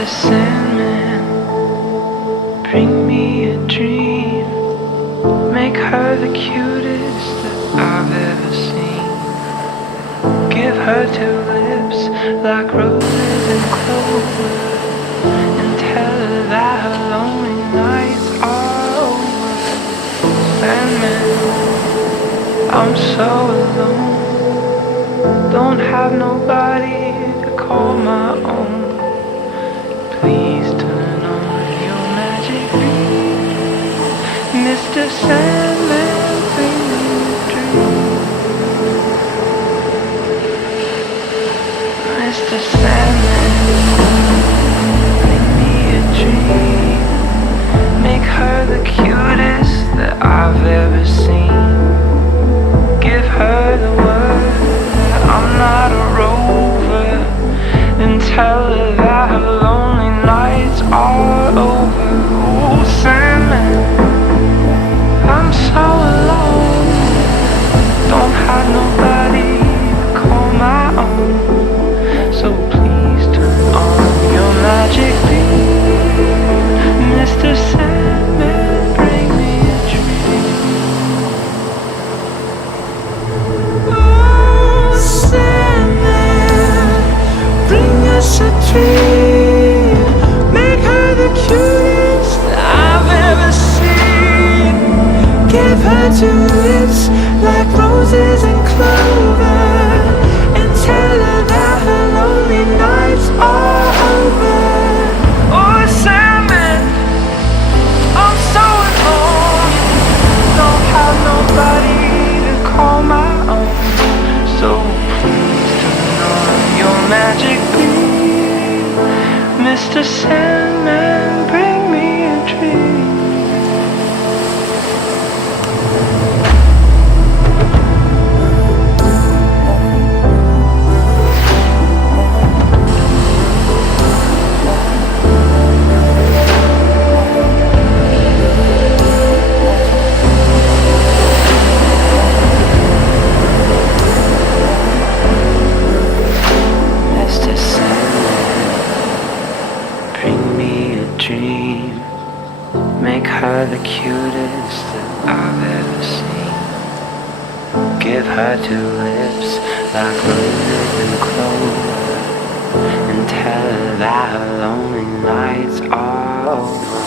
Mr. Sandman, bring me a dream. Make her the cutest that I've ever seen. Give her two lips like roses and clover, and tell her that her lonely nights are over. Sandman, I'm so alone, don't have nobody to call my own. Please turn on your magic beam. Mr. Sandman, bring me a dream. Mr. Sandman, bring me a dream. Make her the cutest that I've ever seen. Give her the word that I'm not a rover, and tell her that her lonely nights are over. Oh, Sandman, I'm so alone, don't have nobody to call my own. So please turn on your magic beam. Mr. Sandman, bring me a dream. Oh, Sandman, bring us a dream. Make her the cutest I've ever seen. Give her two lips like roses and clover, and tell her that her lonely nights are over. Oh, Sandman, I'm so alone, don't have nobody to call my own. So please turn on your magic beam. Mr. Sandman, bring me a dream. Mr. Sandman, bring me a dream. Make her the cutest that I've ever seen. Give her two lips like roses and clover, and tell her that her lonely nights are over.